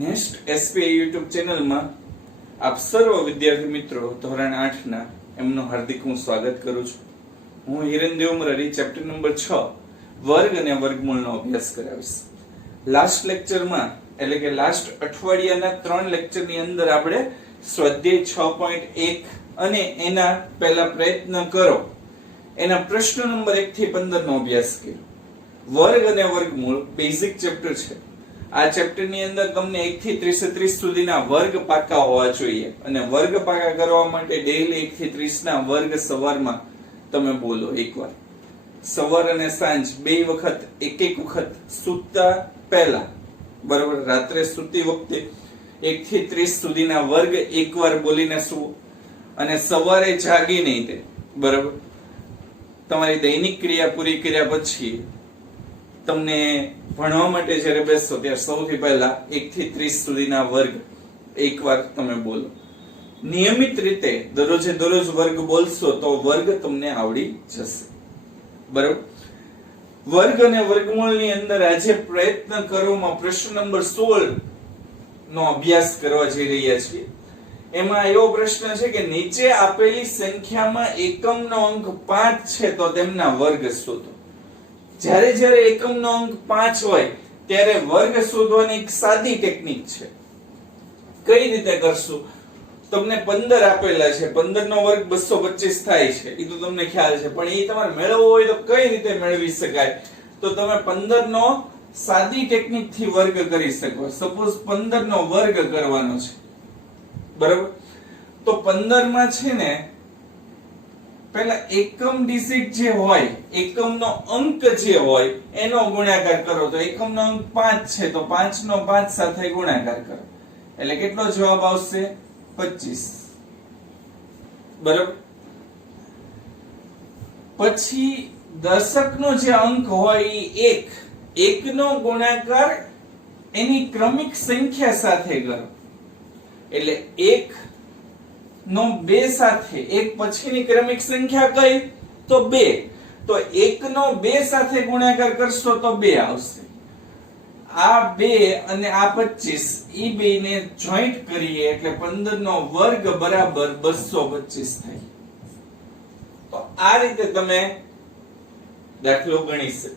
Next SPI YouTube ચેનલમાં આપ સર્વ વિદ્યાર્થી મિત્રો ધોરણ 8 ના એમનું હાર્દિક હું સ્વાગત કરું છું. હું હિરેનદેવ મુરારી ચેપ્ટર નંબર 6 વર્ગ અને વર્ગમૂળનો અભ્યાસ કરાવીશ. લાસ્ટ લેક્ચરમાં એટલે કે લાસ્ટ અઠવાડિયાના 3 લેક્ચરની અંદર આપણે સ્વાધ્યાય 6.1 અને એના પહેલા પ્રયત્ન કરો એના પ્રશ્ન નંબર 1 થી 15 નો અભ્યાસ કર્યો. વર્ગ અને વર્ગમૂળ બેઝિક ચેપ્ટર છે. આ ચેપ્ટર ની અંદર તમને 1 થી 30 સુધીના વર્ગ પાકા હોવા જોઈએ અને વર્ગ પાકા કરવા માટે ડેઈલી 1 થી 30 ના વર્ગ સવારમાં તમે બોલો એકવાર. સવાર અને સાંજ બે વખત એક વખત સૂતા પહેલા, બરાબર, રાત્રે સૂતી વખતે 1 થી 30 સુધીના વર્ગ એકવાર બોલીને સૂવો અને સવારે જાગી નહીં તે, બરાબર. તમારી દૈનિક ક્રિયા પૂરી કર્યા પછી તમને ભણવા માટે જ્યારે બેસો ત્યારે સૌથી પહેલા 1 થી 30 સુધીના વર્ગ એકવાર તમે બોલો. નિયમિત રીતે દરરોજે દરરોજ વર્ગ બોલશો તો વર્ગ તમને આવડી જશે, બરાબર. વર્ગ અને વર્ગમૂળની અંદર આજે પ્રયત્ન કરવામાં પ્રશ્ન નંબર 16 નો અભ્યાસ કરવા જઈ રહ્યા છીએ. એમાં એવો પ્રશ્ન છે કે નીચે આપેલી સંખ્યામાં એકમનો અંક 5 છે તો તેમના વર્ગ શોધો. જ્યારે જ્યારે એકમનો અંક 5 હોય ત્યારે વર્ગ શોધવાની એક સાદી ટેકનિક છે. કઈ રીતે કરશું? તમને 15 આપેલા છે, 15 નો વર્ગ 225 થાય છે, એ તો તમને ખ્યાલ છે, પણ એ તમારે મેળવવો હોય તો કઈ રીતે મેળવી શકાય? તો તમે 15 નો સાદી ટેકનિક થી વર્ગ કરી શકો. સપોઝ 15 નો વર્ગ કરવાનો છે, બરાબર. તો 15 માં છે ને પહેલા એકમ ડિજિટ જે હોય, એકમનો અંક જે હોય એનો ગુણાકાર કરો. તો એકમનો અંક 5 છે તો 5 નો 5 સાથે ગુણાકાર કરો એટલે કેટલો જવાબ આવશે? 25, બરાબર. પછી દશકનો જે અંક હોય એ 1 નો ગુણાકાર એની ક્રમિક સંખ્યા સાથે કરો એટલે 1 નો 2 સાથે, એક પછીની ક્રમિક સંખ્યા કઈ? તો 2. તો 1 નો 2 સાથે ગુણાકાર કરશો તો 2 આવશે. આ 2 અને આ 25 ઈ બેને જોઈન્ટ કરીએ એટલે 15 નો વર્ગ બરાબર 225 થાય. તો આ રીતે તમે દાખલો ગણી શકો.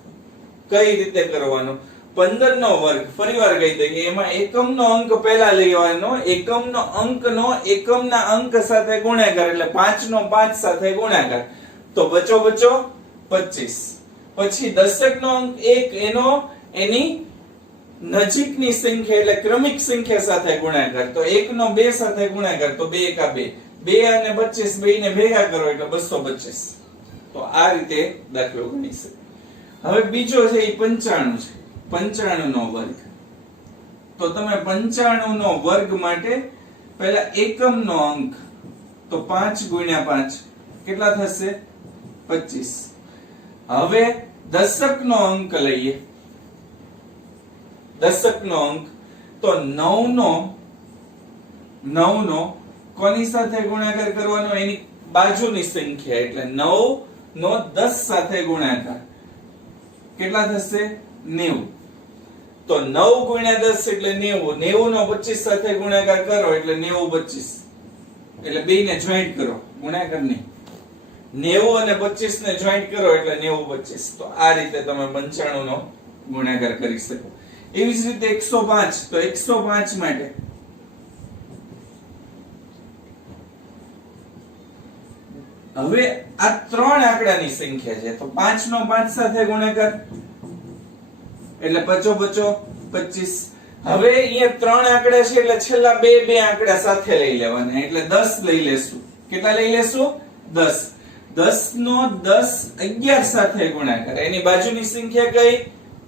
કઈ રીતે કરવાનો? 15 નો વર્ગ ફરીવાર કહી દઈએ, એમાં એકમનો અંક પહેલા લેવાનો, એકમનો અંકનો એકમના અંક સાથે ગુણાકાર એટલે 5 નો 5 સાથે ગુણાકાર તો બચો 25. પછી દશકનો અંક 1 એનો એની નજીકની સંખ્યા એટલે ક્રમિક સંખ્યા સાથે ગુણાકાર તો 1 નો 2 સાથે ગુણાકાર તો 2 એકા 2, 2 અને 25 બેને ભેગા કરો એટલે 225. તો આ રીતે દાખલો ગણી શકાય. હવે બીજો છે એ 95 છે. 95 નો વર્ગ. તો તમે 95 નો વર્ગ માટે પહેલા એકમનો અંક તો 5 ગુણ્યા 5 કેટલા થશે? 25. હવે દશકનો અંક લઈએ. દશકનો અંક તો 9 નો કોની સાથે ગુણાકાર કરવાનો? એની બાજુની સંખ્યા એટલે 9 નો 10 સાથે ગુણાકાર કેટલા થશે? 90. તો 9 ગુણ્યા 10 એટલે 90, 90 નો 25 સાથે ગુણાકાર કરો એટલે 90 25 એટલે બેને જોઈન્ટ કરો, ગુણાકાર નહીં. 90 અને 25 ને જોઈન્ટ કરો એટલે 90 25. તો આ રીતે તમે 95 નો ગુણાકાર કરી શકો. એવી જ રીતે 105. તો 105 માટે હવે આ 3 આંકડાની સંખ્યા છે તો 5 નો 5 સાથે ગુણાકાર એટલે 25. હવે અહીંયા 3 આંકડા છે એટલે છેલ્લા બે આંકડા સાથે લઈ લેવાના એટલે 10 લઈ લેશું. કેટલા લઈ લેશું? 10. 10 નો 10 11 સાથે ગુણાકાર એની બાજુની સંખ્યા કઈ?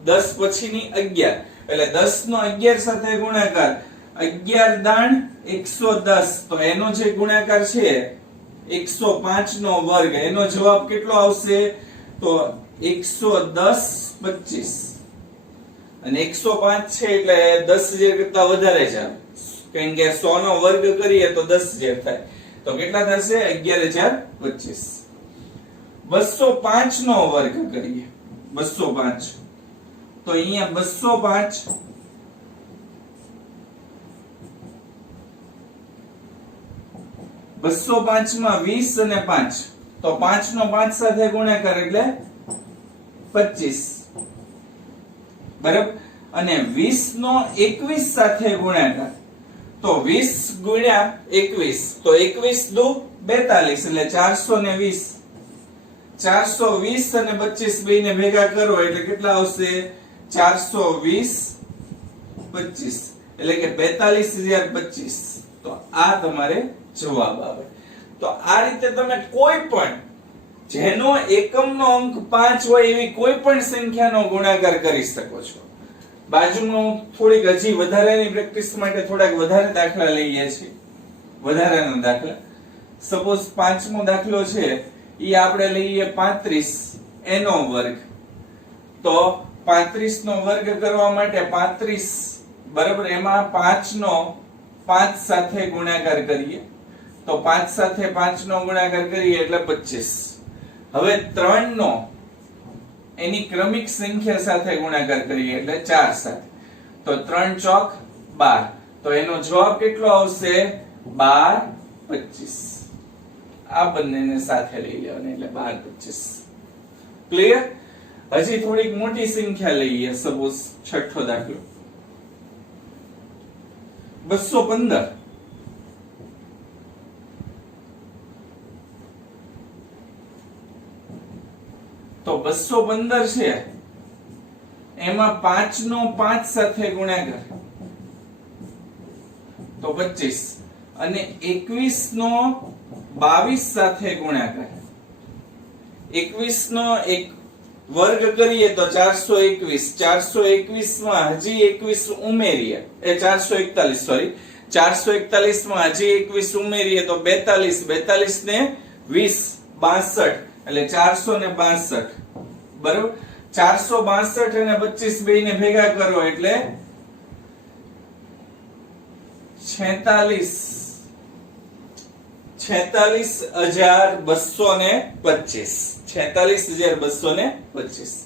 10 પછીની 11 એટલે 10 નો 11 સાથે ગુણાકાર 11 દાણ 110. તો એનો જે ગુણાકાર છે 105 નો વર્ગ એનો જવાબ કેટલો આવશે? તો 110 25 અને 105 છે એટલે 10000 કરતા વધારે છે કારણ કે 100 નો વર્ગ કરીએ તો 10000 થાય તો કેટલા થશે? 11025. 205 નો વર્ગ કરીએ 205 તો અહીંયા 205 205 માં 20 અને 5, તો 5 નો 5 સાથે ગુણાકાર એટલે 25, બરાબર. અને 20 નો 21 સાથે ગુણાકાર, તો 20 ગુણ્યા 21, તો 21 દુ 42 એટલે 420. 420 અને 25 બેને ભેગા કરો એટલે કેટલા આવશે? 420 25 એટલે કે 42025. તો આ તમારે જવાબ આવે. તો આ રીતે તમે કોઈ પણ જેનો એકમનો અંક 5 હોય એવી કોઈ પણ સંખ્યાનો ગુણાકાર કરી શકો છો. બાજુમાં થોડીક હજી વધારાની પ્રેક્ટિસ માટે થોડાક વધારે દાખલા લઈએ છીએ. વધારાના દાખલા, સપોઝ પાંચમો દાખલો છે ઈ આપણે લઈએ 35 એનો વર્ગ. તો 35 નો વર્ગ કરવા માટે 35, બરાબર, એમાં 5 નો 5 સાથે ગુણાકાર કરીએ, તો 5 સાથે 5 નો ગુણાકાર કરીએ એટલે 25. હવે 3 નો એની ક્રમિક સંખ્યા સાથે ગુણાકાર કરીએ એટલે 4 સાથે, તો 3 ચોક 12, તો એનો જવાબ કેટલો આવશે? 12 25. આ બંનેને સાથે લઈ લેવાના એટલે 12 25. ક્લિયર? હજી થોડીક મોટી સંખ્યા લઈએ, સપોઝ છઠ્ઠો દાખલો 215. તો 215 છે એમાં 5 નો 5 સાથે ગુણાકાર તો 25 અને 21 નો 22 સાથે ગુણાકાર, 21 નો એક વર્ગ કરીએ તો 421, 421 માં હજી 21 ઉમેરીએ એ 441, સોરી 441 માં હજી 21 ઉમેરીએ તો 42, 42 ને 20 62 એટલે 462, બરાબર. 462 અને 25 બેને ભેગા કરો એટલે 46225. 46225.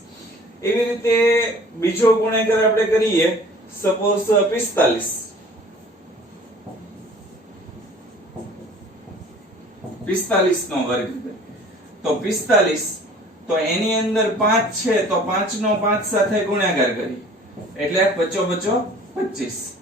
એવી રીતે બીજો ગુણાકાર આપણે કરીએ, સપોઝ 45. 45 નો વર્ગ, તો 45, તો એની અંદર 5 છે તો 5 નો 5 સાથે ગુણાકાર કરીએ એટલે 55 25.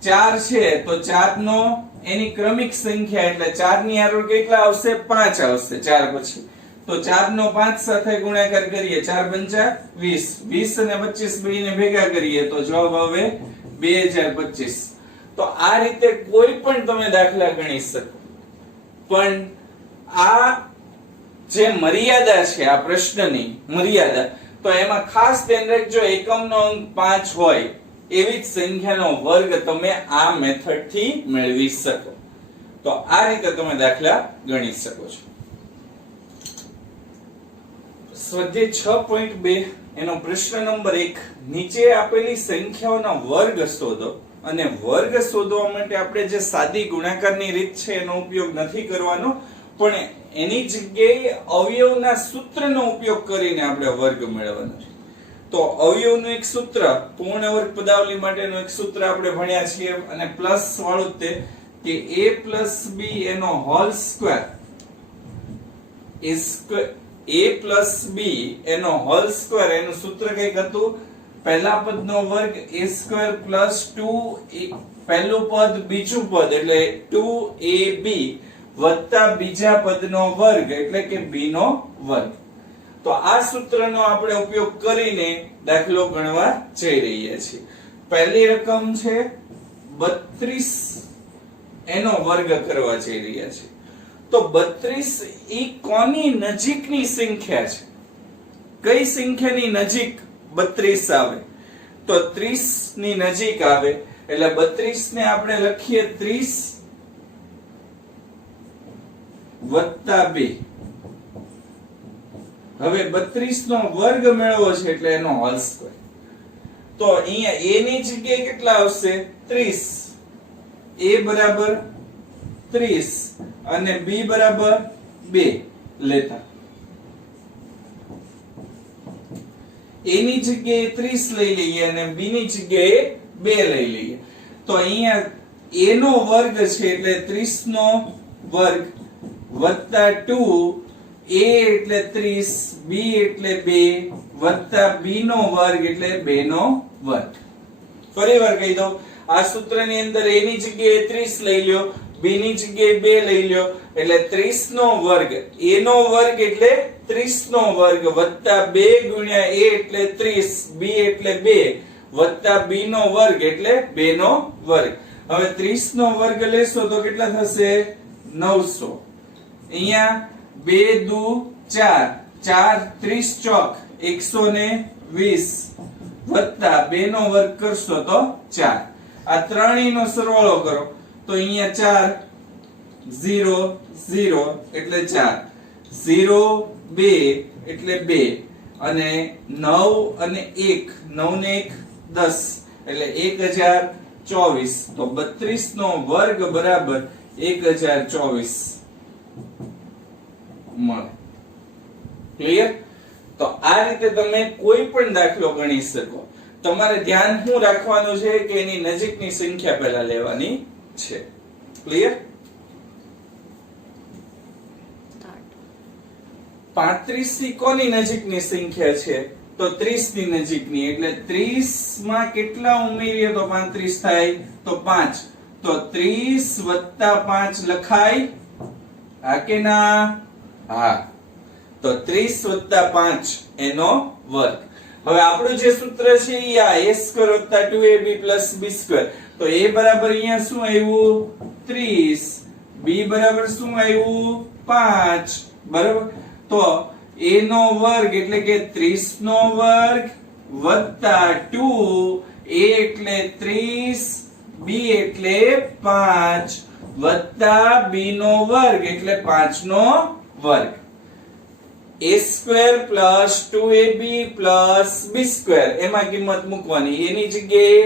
4 છે તો 4 નો એની ક્રમિક સંખ્યા એટલે 4 ની આગળ કેટલા આવશે? 5 આવશે 4 પછી, તો 4 નો 5 સાથે ગુણાકાર કરીએ 4 પંચા 20, 20 અને 25 બેને ભેગા કરીએ તો જવાબ આવે 2025. તો આ રીતે કોઈ પણ તમે દાખલા ગણી શકો. પણ આ જે મર્યાદા છે આ પ્રશ્નની મર્યાદા, તો એમાં ખાસ ધ્યાન રાખજો એકમનો અંક 5 હોય એવી જ સંખ્યાનો વર્ગ તમે આ મેથડ થી મેળવી શકો. તો આ રીતે તમે દાખલા ગણી શકો છો. સ્વાધ્યાય 6.2 એનો પ્રશ્ન નંબર 1, નીચે આપેલી સંખ્યાઓના વર્ગ શોધો. અને વર્ગ શોધવા માટે આપણે જે સાદી ગુણાકારની રીત છે એનો ઉપયોગ નથી કરવાનો, પણ એની જગ્યાએ અવયવના સૂત્રનો ઉપયોગ કરીને આપણે વર્ગ મેળવવાનો છે. તો અવયવનું એક સૂત્ર, પૂર્ણ વર્ગ પદાવલી માટેનું એક સૂત્ર આપણે ભણ્યા છીએ, અને પ્લસ વાળું તે કે a + b એનો હોલ સ્ક્વેર a + b એનો હોલ સ્ક્વેર, એનું સૂત્ર કઈક હતું, પહેલા પદનો વર્ગ a² + 2 પહેલું પદ બીજું પદ એટલે 2ab વત્તા બીજા પદનો વર્ગ એટલે કે b નો વર્ગ. તો આ સૂત્રનો આપણે ઉપયોગ કરીને દાખલો ગણવા જઈ રહ્યા છીએ. પહેલી રકમ છે 32 એનો વર્ગ કરવા જઈ રહ્યા છીએ. તો 32 ઈ કોની નજીકની સંખ્યા છે? કઈ સંખ્યાની નજીક 32 આવે? તો 30 ની નજીક આવે એટલે 32 ને આપણે લખીએ 30 વત્તા 2. હવે 32 નો વર્ગ મેળવો છે એટલે એનો હોલ સ્ક્વેર. તો અહીંયા a ની જગ્યાએ કેટલા આવશે? 30. a બરાબર 30 અને b બરાબર 2 લેતા a ની જગ્યાએ 30 લઈ લઈએ અને b ની જગ્યાએ 2 લઈ લઈએ. તો અહીંયા a નો વર્ગ છે એટલે 30 નો વર્ગ વત્તા 2 a એટલે 30 b એટલે 2 વત્તા b નો વર્ગ એટલે 2 નો વર્ગ. ફરીવાર કહી દઉં, આ સૂત્રની અંદર a ની જગ્યાએ 30 લઈ લ્યો, b ની જગ્યાએ 2 લઈ લ્યો, એટલે 30 નો વર્ગ a નો વર્ગ એટલે 30 નો વર્ગ વત્તા 2 ગુણ્યા a એટલે 30 b એટલે 2 વત્તા b નો વર્ગ એટલે 2 નો વર્ગ. હવે 30 નો વર્ગ લેશો તો કેટલા થશે? 900. અહીંયા 2 દુ 4 4 30 ચોક 120 વત્તા 2 નો વર્ગ કરશો તો 4. આ ત્રણેયનો સરવાળો કરો તો અહીંયા 4 0 0 એટલે 4 0 2 એટલે 2 અને 9 અને 1 9 ને 1 10 એટલે 1024. તો 32 નો વર્ગ બરાબર 1024 મળે. ક્લિયર? તો આ રીતે તમે કોઈ પણ દાખલો ગણી શકો. તમારે ધ્યાન શું રાખવાનું છે કે એની નજીકની સંખ્યા પહેલા લેવાની છે. ક્લિયર? 35 ની કોની નજીકની સંખ્યા છે? તો 30 ની નજીકની. એટલે 30 માં કેટલા ઉમેરીએ તો 35 થાય? તો 5. તો 30 + 5 લખાય? હા કે ના? હા. તો 30 + 5 એનો વર્ગ. હવે આપણું જે સૂત્ર છે ઈ આ a² + 2ab + b². તો a બરાબર અહીંયા શું આવ્યું? 30. b બરાબર શું આવ્યું? 5. બરાબર? તો a નો વર્ગ એટલે કે 30 નો વર્ગ વત્તા 2 a એટલે 30 b એટલે 5 વત્તા b નો વર્ગ એટલે 5 નો વર્ગ. a² + 2ab + b² એમાં કિંમત મૂકવાની. a ની જગ્યાએ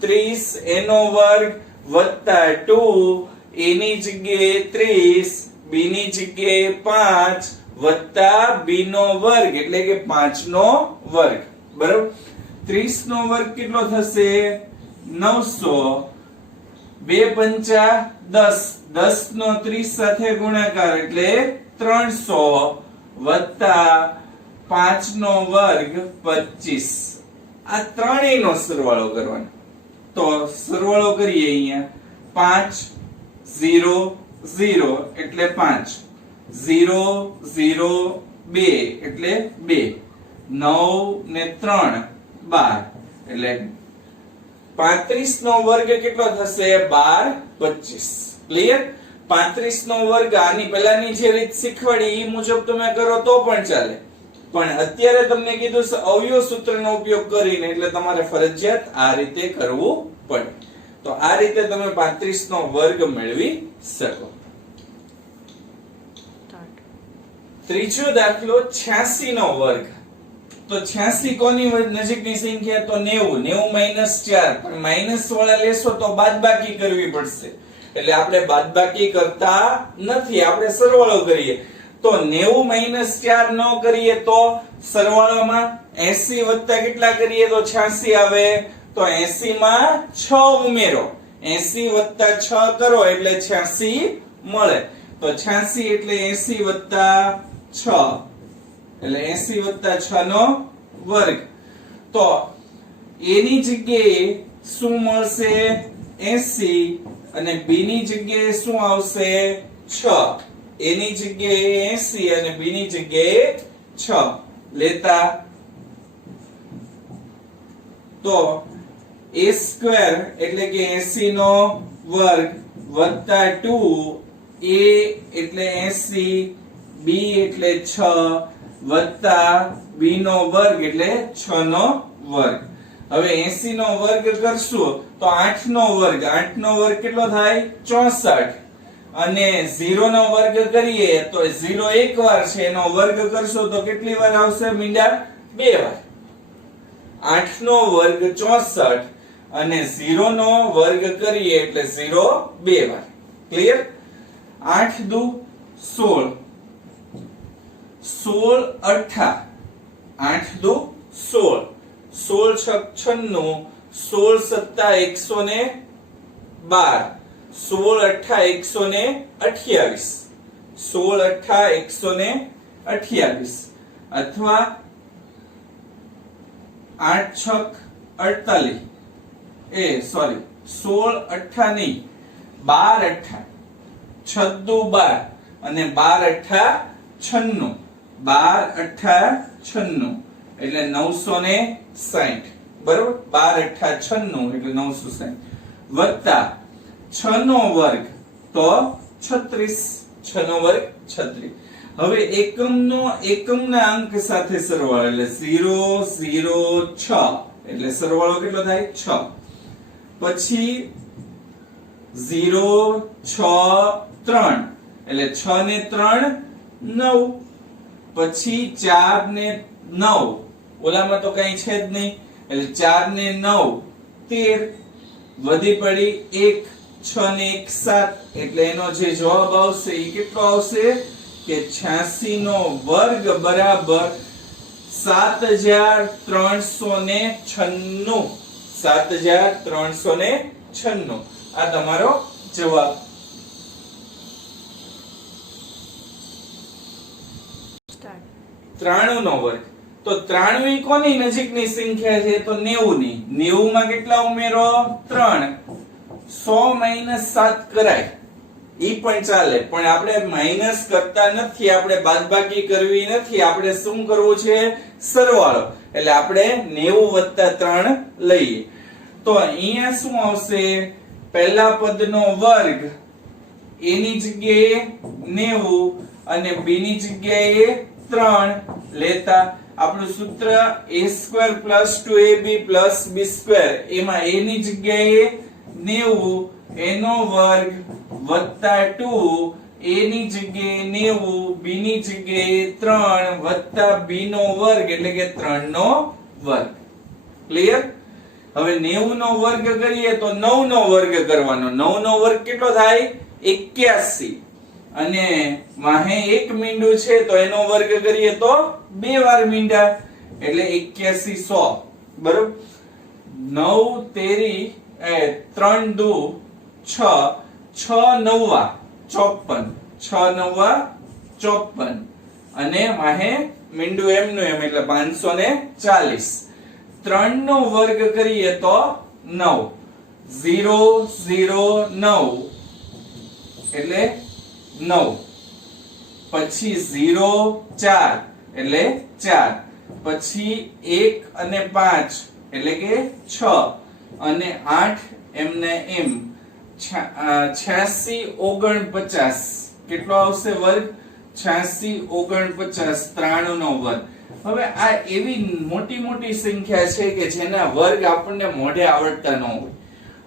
30 a નો વર્ગ વત્તા 2 a ની જગ્યાએ 30 b ની જગ્યાએ 5 વત્તા b નો વર્ગ એટલે કે 5 નો વર્ગ. બરાબર? 30 નો વર્ગ કેટલો થશે? 900. 2 પંચા 10 10 નો 30 સાથે ગુણાકાર એટલે 300 વત્તા 5 નો વર્ગ 25. આ ત્રણેયનો સરવાળો કરવાનો. તો સરવાળો કરીએ. અહીંયા 5 0 0 એટલે 5 0 0 2 એટલે 2 9 ને 3 12 એટલે 35 નો વર્ગ કેટલો થશે? 12 25. ક્લિયર? 35 નો વર્ગ આની પહેલાની જે રીત શીખવાડી એ મુજબ તમે કરો તો પણ ચાલે, પણ અત્યારે તમને કીધું છે અવયવ સૂત્રનો ઉપયોગ કરીને, એટલે તમારે ફરજિયાત આ રીતે કરવું પડે. તો આ રીતે તમે 35 નો વર્ગ મેળવી શકો. ત્રીજો દાખલો 86 નો વર્ગ. તો 86 કોની નજીકની સંખ્યા? તો 90. 90 - 4 પણ માઈનસ વાળા લેશો તો બાદબાકી કરવી પડશે, એટલે આપણે બાદબાકી કરતા નથી, આપણે સરવાળો કરીએ. તો 90 - 4 ન કરીએ તો સરવાળામાં 80 વત્તા કેટલા કરીએ તો 86 આવે. તો 80 માં 6 ઉમેરો, 80 વત્તા 6 કરો એટલે 86 મળે. તો 86 એટલે 80 વત્તા 6 એટલે 80 વત્તા 6 નો વર્ગ. તો a ની જગ્યાએ શું મળશે? 80 અને b ની જગ્યાએ શું આવશે? 6. a ની જગ્યાએ 80 અને b ની જગ્યાએ 6 લેતા તો a² એટલે કે 80 નો વર્ગ વત્તા 2 a એટલે 80 b એટલે 6 વત્તા b નો વર્ગ એટલે 6 નો વર્ગ. હવે 80 નો વર્ગ કરશું તો 8 નો વર્ગ, 8 નો વર્ગ કેટલો થાય? 64. અને 0 નો વર્ગ કરીએ તો 0 એક વાર છે, એનો વર્ગ કરશો તો કેટલી વાર આવશે મીંડા? 2 વાર. 8 નો વર્ગ 64 અને 0 નો વર્ગ કરીએ એટલે 0 2 વાર. ક્લિયર? 8 દુ 16 16 અઠા 8 દુ 16 16 છક 96 16 સત્તા 112 16 અઠ્ઠા 128, 16 અઠ્ઠા 128 અથવા 8 છક 48 16 અઠ્ઠા નહીં 12 અઠ્ઠા 6 અને 12 અઠ્ઠા 96, 12 અઠ્ઠા 96 એટલે 960 બરોબર. 12 અઠ્ઠા 96 એટલે 960 વત્તા 6 નો વર્ગ તો 36, 6 નો વર્ગ 36. હવે એકમના અંક સાથે સરવાળો એટલે 0 0 6 એટલે સરવાળો કેટલો થાય 6. પછી 0 6 3 એટલે 6 ને 3 9. પછી 4 ને 9 ઓલામાં તો કઈ છે જ નહીં એટલે 4 ને 9 13. વધી પડી 1, 6 ને 1 7 એટલે એનો જે જવાબ આવશે એ કેટલો આવશે કે 86 નો વર્ગ બરાબર 7396. 7396 આ તમારો જવાબ. ત્રાણું નો વર્ગ તો 93 કોની નજીકની સંખ્યા છે તો 90 ની. 90 માં કેટલા ઉમેરો 3. 100 - 7 કરાય ઈ પણ ચાલે, પણ આપણે માઈનસ કરતા નથી, આપણે બાદબાકી કરવી નથી, આપણે શું કરવું છે સરવાળો. એટલે આપણે 90 + 3 લઈએ તો અહીંયા શું આવશે પહેલા પદનો વર્ગ એની જગ્યાએ 90 અને બી ની જગ્યાએ 3 લેતા આપણું સૂત્ર a² + 2ab + b². એમાં a ની જગ્યાએ 90 એનો વર્ગ વત્તા 2 a ની જગ્યાએ 90 b ની જગ્યાએ 3 વત્તા b નો વર્ગ એટલે કે 3 નો વર્ગ. ક્લિયર? હવે 90 નો વર્ગ કરીએ તો 9 નો વર્ગ કરવાનો. 9 નો વર્ગ કેટલો થાય 81 અને વાહે એક મીંડું છે તો એનો વર્ગ કરીએ તો 2 વાર મીંડા એટલે 81 100 બરોબર. 9 તેરી 3 દુ 6 6 નવા 54 6 નવા 54 અને વાહે મીંડું એમનું એમ એટલે 540. 3 નો વર્ગ કરીએ તો 9 0 0 9 એટલે 9. પછી 0 4 એટલે 4. પછી 1 અને 5 એટલે કે 6 અને 8 એમને એમ 86 49 કેટલો આવશે વર્ગ 86 49 93 નો વર્ગ. હવે આ એવી મોટી સંખ્યા છે કે જેના વર્ગ આપણને મોઢે આવડતા ન હોય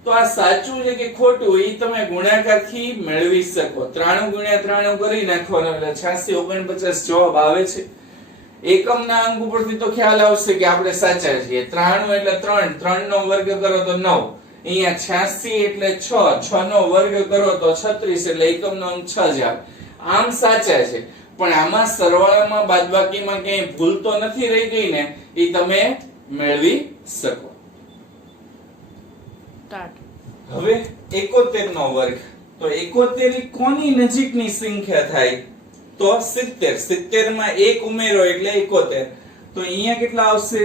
તો આ સાચું છે કે ખોટું એ તમે ગુણાકાર થી મેળવી શકો. 93 × 93 કરી નાખવાનો એટલે 86 49 જવાબ આવે છે. એકમના અંક ઉપરથી તો ખ્યાલ આવશે કે આપણે સાચા છીએ. 93 એટલે 3 3 નો વર્ગ કરો તો 9. અહીંયા 86 એટલે 6 6 નો વર્ગ કરો તો 36 એટલે એકમનો અંક 6 જ આવે. આમ સાચા છે પણ આમાં સરવાળામાં બાદબાકીમાં ક્યાંય ભૂલ તો નથી રહી ગઈ ને એ તમે મેળવી શકો. હવે 71 નો વર્ગ તો 71 કોની નજીકની સંખ્યા થાય તો 70. 70 માં 1 ઉમેરો એટલે 71 તો અહીંયા કેટલા આવશે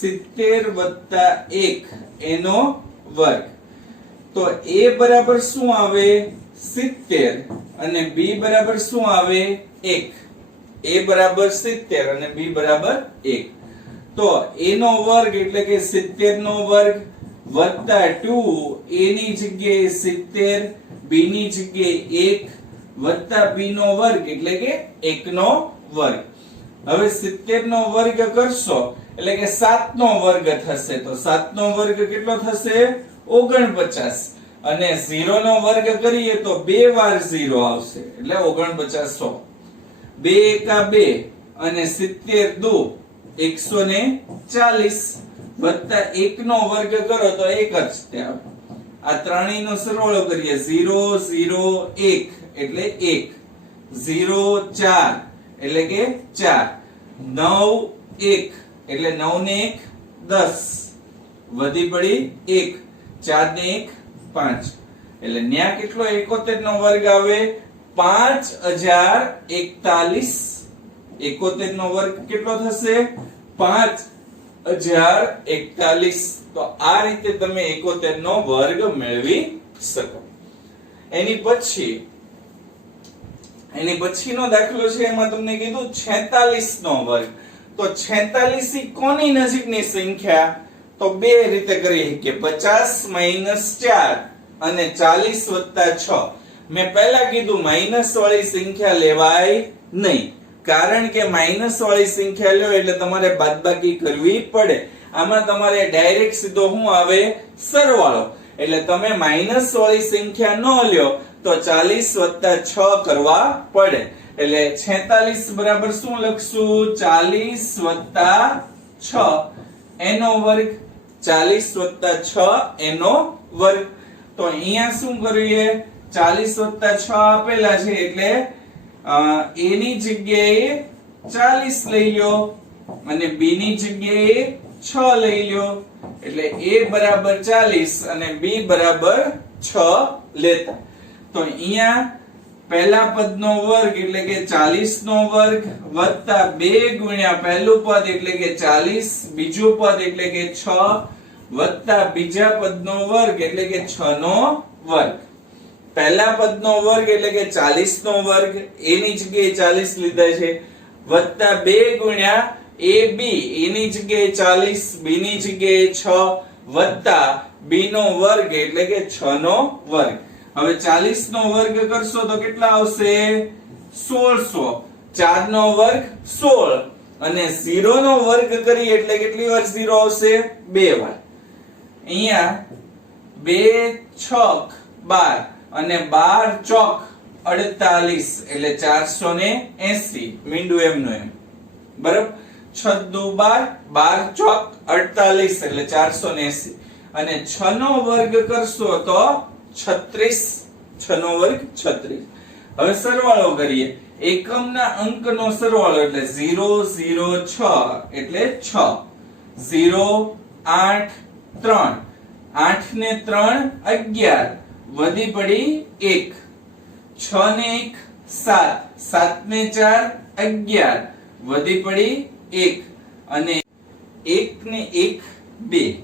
70 + 1 એનો વર્ગ. તો a બરાબર શું આવે 70 અને b બરાબર શું આવે 1. a બરાબર 70 અને b બરાબર 1 તો a નો વર્ગ એટલે કે 70 નો વર્ગ વત્તા 2 a ની જગ્યાએ 70 b ની જગ્યાએ 1 વત્તા b નો વર્ગ એટલે કે 1 નો વર્ગ. હવે 70 નો વર્ગ કરશો એટલે કે 7 નો વર્ગ થશે તો 7 નો વર્ગ કેટલો થશે 49 અને 0 નો વર્ગ કરીએ તો 2 વાર 0 આવશે એટલે 49 100. 2 એકા 2 અને 70 2 140 વત્તા 1 નો વર્ગ કરો તો 1 જ તે આવે. આ ત્રણેયનો સરવાળો કરીએ 0 0 1 એટલે 1 0 4 એટલે કે 4 9 1 એટલે 9 ને 1 10 વધી પડી 1 4 ને 1 5 એટલે ન્યા કેટલો 71 નો વર્ગ આવે 5041 71 નો વર્ગ કેટલો થશે 5041 તો આ રીતે તમે 71 નો વર્ગ મેળવી શકો એની પછીનો દાખલો છે એમાં તમને કીધું 46 નો વર્ગ તો 46 ઈ કોની નજીકની સંખ્યા તો બે રીતે કરી કે 50 - 4 અને 40 + 6 મેં પહેલા કીધું માઈનસ વાળી સંખ્યા લેવાય નહીં કારણ કે માઈનસ વાળી સંખ્યા લ્યો એટલે તમારે બાદબાકી કરવી પડે આમાં તમારે ડાયરેક્ટ સીધો શું આવે સરવાળો એટલે તમે માઈનસ વાળી સંખ્યા ન લ્યો તો 40 + 6 કરવા પડે એટલે 46 બરાબર શું લખશું 40 + 6 એનો વર્ગ 40 + 6 એનો વર્ગ તો અહીંયા શું કરીએ 40 + 6 આપેલા છે એટલે a ની જગ્યાએ 40 લઈ લ્યો અને b ની જગ્યાએ 6 લઈ લ્યો એટલે a બરાબર 40 અને b બરાબર 6 લેતા તો અહીંયા પહેલા પદનો વર્ગ એટલે કે 40 નો વર્ગ વત્તા 2 ગુણ્યા પહેલું પદ એટલે કે 40 બીજું પદ એટલે કે 6 વત્તા બીજા પદનો વર્ગ એટલે કે 6 નો વર્ગ પહેલા પદનો વર્ગ એટલે કે 40 નો વર્ગ a ની જગ્યાએ 40 લીધા છે વત્તા 2 ગુણ્યા ab a ની જગ્યાએ 40 b ની જગ્યાએ 6 વત્તા b નો વર્ગ એટલે કે 6 નો વર્ગ હવે 40 નો વર્ગ કરશો તો કેટલા આવશે 1600 4 નો વર્ગ 16 અને 0 નો વર્ગ કરી એટલે કેટલી વાર 0 આવશે બે વાર અહીંયા 2 6 12 અને 12 ચોક 48 એટલે 480 મીંડું એમનું એમ બરાબર 6 દુ 12 12 ચોક 48 એટલે 480 અને 6 નો વર્ગ કરશો તો 36 6 નો વર્ગ 36 હવે સરવાળો કરીએ એકમના અંકનો સરવાળો એટલે 0 0 6 એટલે 6 0 8 3 8 ને 3 11 વધી પડી 1 6 ને 1 7 7 ને 4 11 વધી પડી 1 અને 1 ને 1 2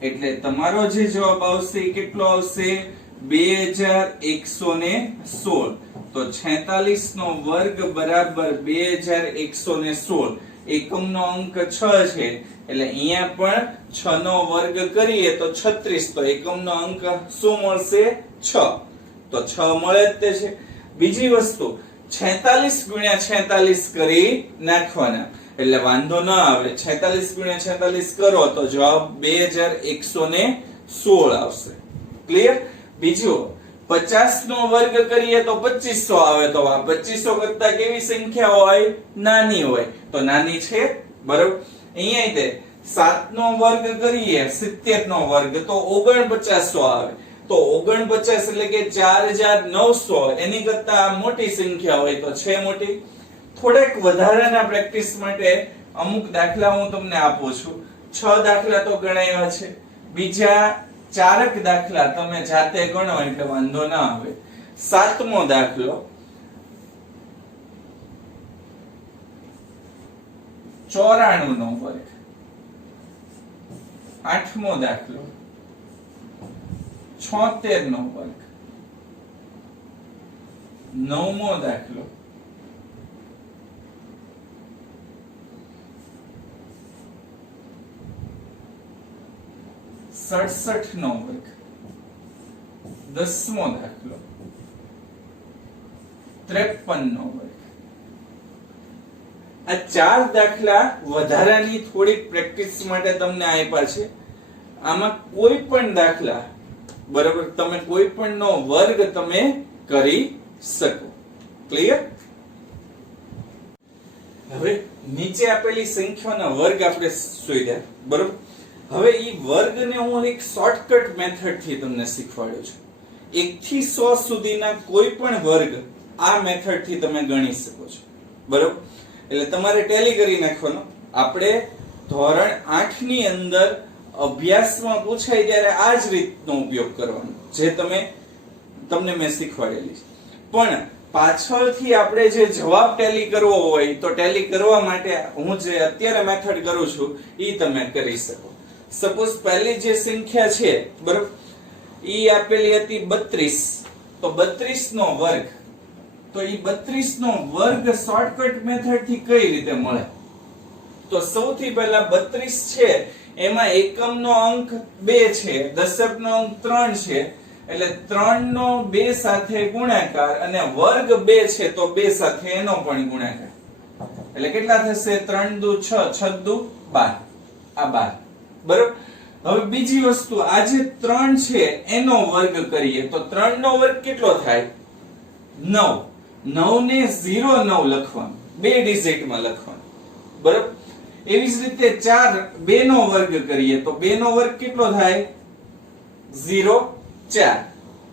એટલે તમારો જે જવાબ આવશે એ કેટલો આવશે 2116 તો 46 નો વર્ગ બરાબર 2116 એકમનો અંક 6 છે એટલે અહીંયા પણ 6 નો વર્ગ કરીએ તો 36 તો એકમનો અંક શું મળશે 6 તો 6 મળે જ તે છે બીજી વસ્તુ 46 ગુણ્યા 46 કરી નાખવાના એટલે વાંધો ન આવે 46 ગુણ્યા 46 કરો તો જવાબ 2116 આવશે ક્લિયર બીજું 50 નો વર્ગ કરીએ તો 2500 આવે તો આ 2500 કરતા કેવી સંખ્યા હોય નાની હોય તો નાની છે બરાબર અહીંયા તે 7 નો વર્ગ કરીએ 70 નો વર્ગ તો 4900 આવે તો 49 એટલે કે 4900 એની કરતા મોટી સંખ્યા હોય તો છે મોટી થોડેક વધારાના પ્રેક્ટિસ માટે અમુક દાખલા હું તમને આપું છું 6 દાખલા તો ગણાવ્યા છે બીજા 4 દાખલા તમે જાતે ગણો એટલે વાંધો ના આવે 7મો દાખલો 94 નો વર્ગ 8મો દાખલો 76 નો વર્ગ 9મો દાખલો 67 નો વર્ગ 10મો દાખલો 53 નો વર્ગ આ 4 દાખલા વધારાની થોડીક પ્રેક્ટિસ માટે તમને આપ્યા છે આમાં કોઈ પણ દાખલા બરાબર તમે કોઈ પણ નો વર્ગ તમે કરી શકો ક્લિયર હવે નીચે આપેલી સંખ્યાઓના વર્ગ આપણે શોધ્યા બરાબર હવે ઈ વર્ગને હું એક શોર્ટકટ મેથડ થી તમને શીખવાડું છું 1 થી 100 સુધીના કોઈ પણ વર્ગ આ મેથડ થી તમે ગણી શકો છો બરાબર એટલે તમારે ટેલી કરી નાખવાનો આપણે ધોરણ 8 ની અંદર અભ્યાસમાં પૂછાય ત્યારે આ જ રીતનો ઉપયોગ કરવાનો જે તમે તમને મેં શીખવાડેલી છે. પણ પાછળથી આપણે જે જવાબ ટેલી કરવો હોય તો ટેલી કરવા માટે હું જે અત્યારે મેથડ કરું છું ઈ તમે કરી શકો. સપોઝ પહેલી જે સંખ્યા છે બરોબર, ઈ આપેલી હતી 32, તો 32 નો વર્ગ, તો ઈ 32 નો વર્ગ શોર્ટકટ મેથડ થી કઈ રીતે મળે? તો સૌથી પહેલા 32 છે એમાં એકમનો અંક 2 છે, દશકનો અંક 3 છે, એટલે 3 નો 2 સાથે ગુણાકાર અને વર્ગ 2 છે તો 2 સાથે એનો પણ ગુણાકાર, એટલે કેટલા થશે? 3 દુ 6, 6 દુ 12, આ 12 બરોબર. હવે બીજી વસ્તુ, આ જે 3 છે એનો વર્ગ કરીએ તો 3 નો વર્ગ કેટલો થાય? 9. 9 ને 09 લખવાનું, 2 ડિજિટમાં લખવાનું બરોબર. એવી જ રીતે 4, 2 નો વર્ગ કરીએ તો 2 નો વર્ગ કેટલો થાય? 0, 4.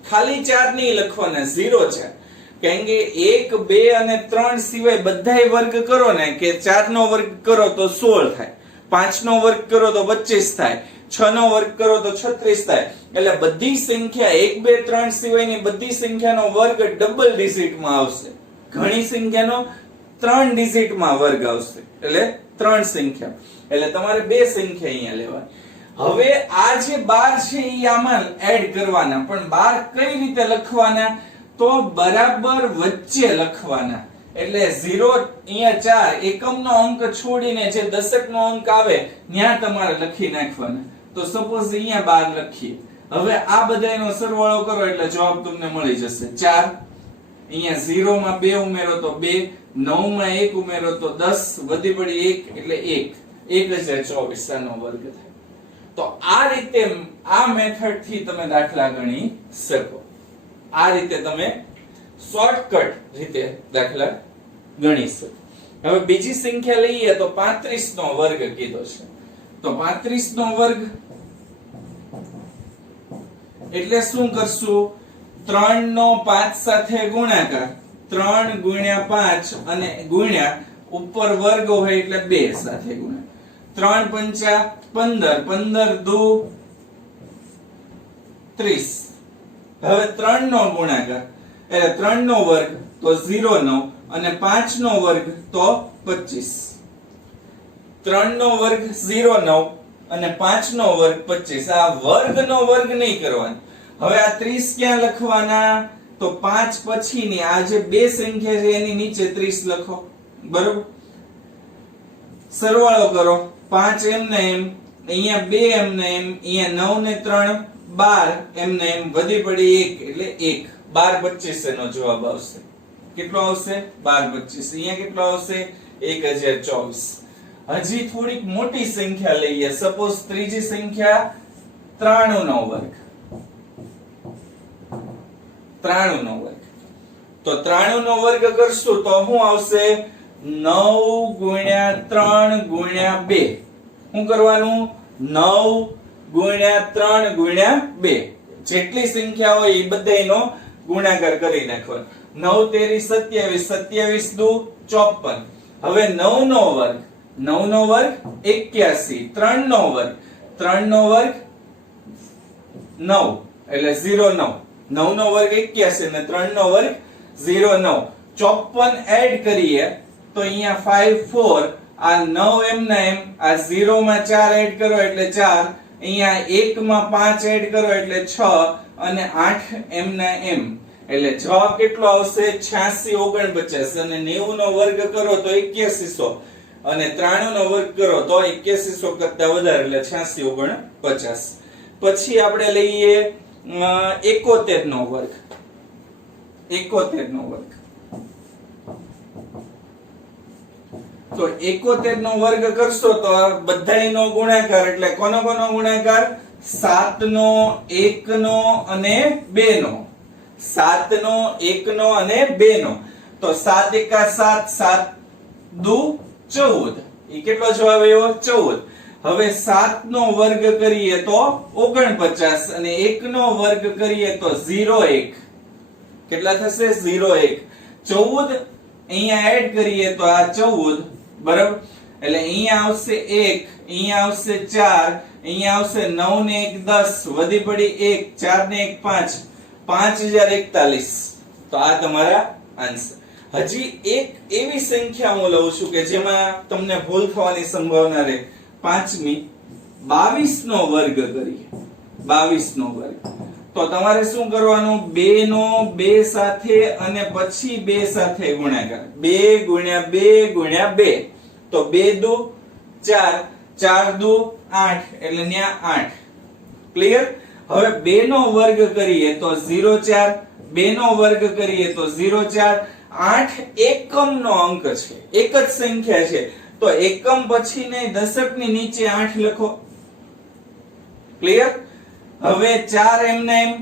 ખાલી 4 નહીં લખવાના, 0, 4. કારણ કે 1, 2 અને 3 સિવાય બધાય વર્ગ કરો ને કે 4 નો વર્ગ કરો તો 16 થાય, 5 નો વર્ગ કરો તો 25 થાય, 6 નો વર્ગ કરો તો 36 થાય. એટલે બધી સંખ્યા 1, 2, 3 સિવાયની બધી સંખ્યાનો વર્ગ ડબલ ડિજિટમાં આવશે. ઘણી સંખ્યાનો 3 ડિજિટમાં વર્ગ આવશે, એટલે 3 સંખ્યા. એટલે તમારે 2 સંખ્યા અહીંયા લેવાની. હવે આ જે 12 છે ઈ આમાં એડ કરવાના, પણ 12 કઈ રીતે લખવાના? તો બરાબર વચ્ચે લખવાના. એટલે 0 અહીંયા 4 એકમનો અંક છોડીને જે દશકનો અંક આવે ત્યાં તમારે લખી નાખવાના. તો સપોઝ અહીંયા 12 લખીએ. હવે આ બધાનો સરવાળો કરો એટલે જવાબ તમને મળી જશે 4. અહીંયા 0 માં 2 ઉમેરો તો 2, 9 માં 1 ઉમેરો તો 10, વધી પડી 1 એટલે 1, 1024 આનો વર્ગ થાય. તો આ રીતે આ મેથડ થી તમે દાખલા ગણી શકો. આ રીતે તમે શોર્ટકટ રીતે દાખલા ગણી શકો. હવે બીજી સંખ્યા લઈએ તો 35 નો વર્ગ કીધો છે. તો 35 નો વર્ગ એટલે શું કરશું? 3 નો 5 સાથે ગુણાકાર, 3 ગુણ્યા 5 અને ગુણ્યા ઉપર વર્ગ હોય એટલે 2 સાથે ગુણાકાર. 3 પંચા 15, 15 દુ 30. હવે 3 નો ગુણાકાર એટલે 3 નો વર્ગ તો 09 અને 5 નો વર્ગ તો 25. 3 નો વર્ગ 09 અને 5 નો વર્ગ 25. આ વર્ગનો વર્ગ નહીં કરવાનો. હવે આ 30 ક્યાં લખવાના? તો 5 પછીની આ જે બે સંખ્યા છે એની નીચે 30 લખો બરોબર. સરવાળો કરો, 5 એમને એમ, અહીંયા 2 એમને એમ, અહીંયા 9 ને 3 12 એમને એમ, વધી પડી 1 એટલે 1. 1225 એનો જવાબ આવશે. કેટલો આવશે? 1225. અહીંયા કેટલો આવશે? 1024. હજી થોડીક મોટી સંખ્યા લઈએ. સપોઝ ત્રીજી સંખ્યા 93 નો વર્ગ. 93 નો વર્ગ. તો 93 નો વર્ગ કરશું તો શું આવશે? 9 ગુણ્યા 3 ગુણ્યા 2. શું કરવાનું? 9 ગુણ્યા 3 ગુણ્યા 2. જેટલી સંખ્યા હોય એ બધાયનો ગુણાકાર કરી નાખવાનો. 9 તેરી 27, 27 દુ 54. હવે 9 નો વર્ગ, 9 નો વર્ગ 81, 3 નો વર્ગ, 3 નો વર્ગ 9 એટલે 09. 9 નો વર્ગ 81 અને 3 નો વર્ગ 09. 54 એડ કરીએ તો અહીંયા 5 4, આ 9 એમ ના એમ, આ 0 માં 4 એડ કરો એટલે 4, અહીંયા 1 માં 5 એડ કરો એટલે 6 અને 8 એમ ના એમ, એટલે જવાબ કેટલો આવશે? 8649. અને 90 નો વર્ગ કરો તો 8100 અને 93 નો વર્ગ કરો તો 8100 કરતા વધારે એટલે 8649. પછી આપણે લઈએ 71 નો વર્ગ. 71 નો વર્ગ. તો 71 નો વર્ગ કરશો તો બધાયનો ગુણાકાર એટલે કોનો ગુણાકાર? 7 નો 1 નો અને 2 નો. 7 નો 1 નો અને 2 નો. તો 7 એકા 7, 7 દુ 14. એ કેટલો જવાબ આવ્યો? 14. હવે 7 નો વર્ગ કરીએ તો 49 અને 1 નો વર્ગ કરીએ તો 01. કેટલા થશે? 01. 14 અહીંયા એડ કરીએ તો આ 14 બરાબર. એટલે અહીંયા આવશે 1, અહીંયા આવશે 4, અહીંયા આવશે 9 ને 1 10, વધી પડી 1, 4 ને 1 5 5041. તો આ તમારા આન્સર. હજી એક એવી સંખ્યા હું લઉં છું કે જેમાં તમને ભૂલ થવાની સંભાવના રહે. 5મી 22 નો વર્ગ કરીએ. 22 નો વર્ગ. તો તમારે શું કરવાનું? 2 નો 2 સાથે અને પછી 2 સાથે ગુણાકાર. 2 ગુણ્યા 2 ગુણ્યા 2. તો 2 દુ 4, 4 દુ 8, એટલે ન્યા 8. ક્લિયર? હવે 2 નો વર્ગ કરીએ તો 0 4, 2 નો વર્ગ કરીએ તો 0 4. 8 એકમ નો અંક છે, એક જ સંખ્યા છે, તો એકમ પછી ને દશક ની નીચે 8 લખો. ક્લિયર? હવે 4 એમને એમ,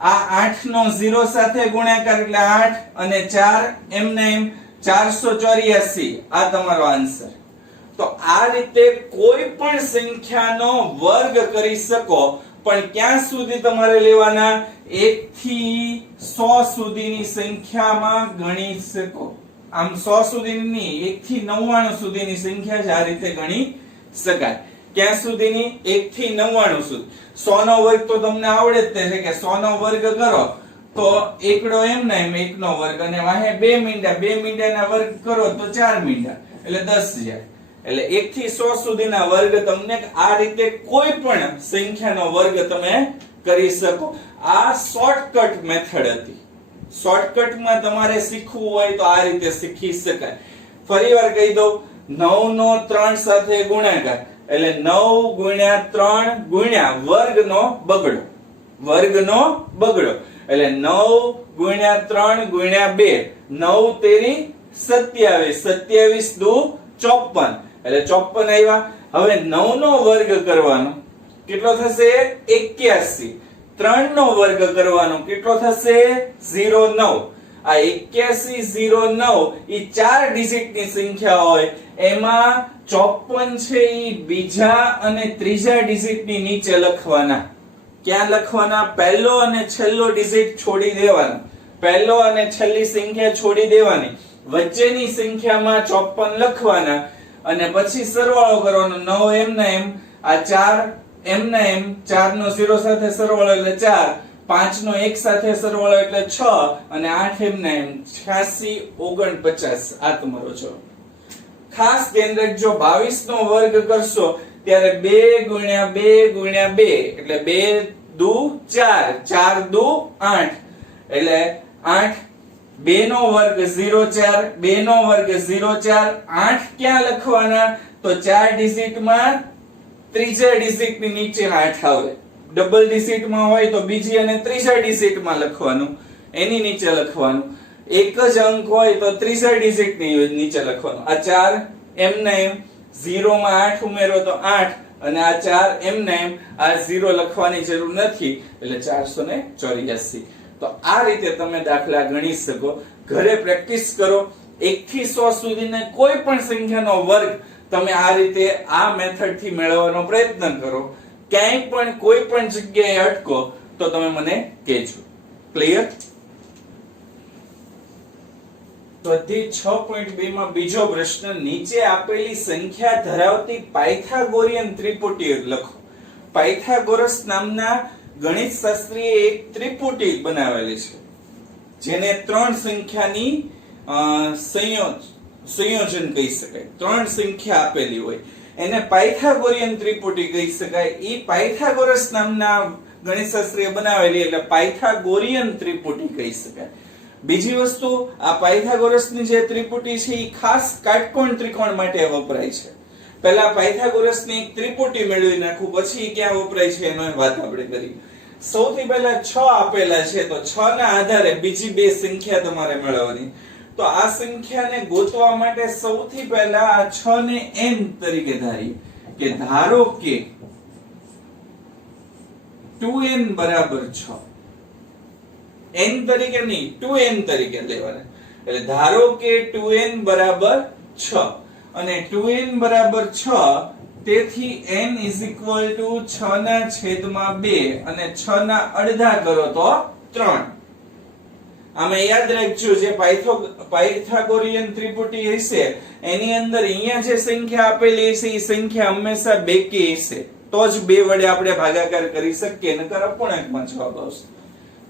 આ 8 નો 0 સાથે ગુણાકાર એટલે 8 અને 4 એમને એમ 484. આ તમારો આન્સર. તો આ રીતે કોઈ પણ સંખ્યાનો વર્ગ કરી શકો, પણ ક્યાં સુધી તમારે લેવાના? 1 થી 100 સુધીની સંખ્યામાં ગણી શકો. આમ 100 સુધીની 1 થી 99 સુધીની સંખ્યા છે, આ રીતે ગણી શકાય. ક્યાં સુધીની? 1 થી 99 સુધી. 100 નો વર્ગ તો તમને આવડે જ છે કે 100 નો વર્ગ કરો તો એકડો એમ ને એમ 1 નો વર્ગ અને વાહે 2 મીંડા, 2 મીંડાના વર્ગ કરો તો 4 મીંડા એટલે 10 જાય. એટલે 1 થી 100 સુધીના વર્ગ તમને આ રીતે કોઈ પણ સંખ્યાનો વર્ગ તમે કરી શકો. આ શોર્ટકટ મેથડ હતી. શોર્ટકટમાં તમારે શીખવું હોય તો આ રીતે શીખી શકાય. ફરીવાર કહી દઉં, 9 નો 3 સાથે ગુણાકાર એટલે 9 ગુણ્યા 3 ગુણ્યા વર્ગનો બગડો. વર્ગનો બગડો એટલે 9 ગુણ્યા 3 ગુણ્યા 2. 9 તેરી 27, 27 દુ 54 એટલે 54 આવ્યા. હવે 9 નો વર્ગ કરવાનો કેટલો થશે? 81. 3 નો વર્ગ કરવાનો કેટલો થશે? 09. આ 81 09 ઈ 4 ડિજિટ ની સંખ્યા હોય, એમાં 54 છે ઈ બીજા અને ત્રીજા ડિજિટ ની નીચે લખવાના. ક્યાં લખવાના? પહેલો અને છેલ્લો ડિજિટ છોડી દેવાનો. પહેલો અને છેલ્લી સંખ્યા છોડી દેવાની. વચ્ચેની સંખ્યામાં 54 લખવાના અને પછી સરવાળો કરવાનો. 9 એમના એમ, આ 4 એમના એમ, 4 નો 0 સાથે સરવાળો એટલે 4, 5 નો 1 સાથે સરવાળો એટલે 6 અને 8 એમના એમ 86 49. આ તમારો જવાબ. ખાસ ધ્યાન રાખજો, 22 નો વર્ગ કરશો ત્યારે 2 ગુણ્યા 2 ગુણ્યા 2 એટલે 2 દુ 4, 4 દુ 8 એટલે 8. 2 નો વર્ગ 0 4, 2 નો વર્ગ 0 4. 8 ક્યાં લખવાના? તો 4 ડિજિટમાં ત્રીજા ડિજિટ ની નીચે 8 આવે. ડબલ ડિજિટમાં હોય તો બીજી અને ત્રીજા ડિજિટમાં લખવાનું, એની નીચે લખવાનું. એક જ અંક હોય તો ત્રીજા ડિજિટ ની નીચે લખવાનું. આ 4 એમના એમ, 0 માં 8 ઉમેરો તો 8 અને આ 4 એમના એમ, આ 0 લખવાની જરૂર નથી એટલે 484. તો આ રીતે તમે દાખલા ગણી શકો. ઘરે પ્રેક્ટિસ કરો. 1 થી 100 સુધીના કોઈ પણ સંખ્યાનો વર્ગ તમે આ રીતે આ મેથડ થી મેળવવાનો પ્રયત્ન કરો. ક્યાંય પણ કોઈ પણ જગ્યાએ અટકો તો તમે મને કહેજો. ક્લિયર? સ્વાધ્યાય 6.2 માં બીજો પ્રશ્ન, નીચે આપેલી સંખ્યા ધરાવતી પાયથાગોરિયન ત્રિપુટી લખો. પાયથાગોરસ નામના ગણિત શાસ્ત્રીએ એક ત્રિપુટી બનાવેલી છે, જેને 3 સંખ્યાની સંયોજન કહી શકાય. 3 સંખ્યા આપેલી હોય એને પાયથાગોરિયન ત્રિપુટી કહી શકાય. એ પાયથાગોરસ નામના ગણિત શાસ્ત્રીએ બનાવેલી એટલે પાયથાગોરિયન ત્રિપુટી કહી શકાય. બીજી વસ્તુ, આ પાયથાગોરસની જે ત્રિપુટી છે એ ખાસ કાટકોણ ત્રિકોણ માટે વપરાય છે. પહેલા પાયથાગોરસની એક ત્રિપુટી મેળવી નાખું, પછી ક્યાં વપરાય છે એનો વાત આપણે કરી. સૌથી પહેલા 6 આપેલા છે તો 6 ના આધારે બીજી 2 સંખ્યા તમારે મેળવવાની. તો આ સંખ્યાને ગોતવા માટે સૌથી પહેલા આ 6 ને n તરીકે ધારીએ કે ધારો કે 2n બરાબર 6. n તરીકે નહીં, 2n તરીકે લેવાના. એટલે ધારો કે 2n બરાબર 6 અને 2n બરાબર 6, તેથી n = 6 ના છેદમાં 2 અને 6 ના અડધા કરો તો 3. આમાં યાદ રાખજો, જે પાયથાગોરિયન ત્રિપુટી હશે એની અંદર અહીંયા જે સંખ્યા આપેલી હશે એ સંખ્યા હંમેશા બેકી હશે, તો જ 2 વડે આપણે ભાગાકાર કરી શકીએ, નકર અપૂર્ણાંકમાં જવાબ આવશે.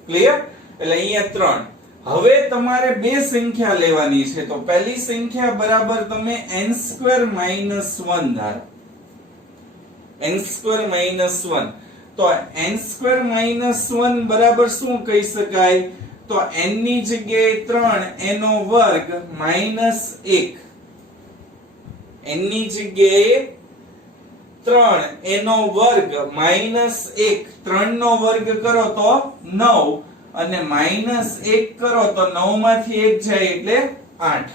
ક્લિયર? એટલે અહીંયા 3. હવે તમારે બે સંખ્યા લેવાની છે, તો પહેલી સંખ્યા બરાબર તમે n² - 1 ધારો. n² - 1 તો n² - 1 બરાબર શું કહી શકાય? તો n ની જગ્યાએ 3 એનો વર્ગ -1. n ની જગ્યાએ 3 એનો વર્ગ -1. 3 નો વર્ગ કરો તો 9 અને -1 કરો તો 9 માંથી 1 જાય એટલે 8.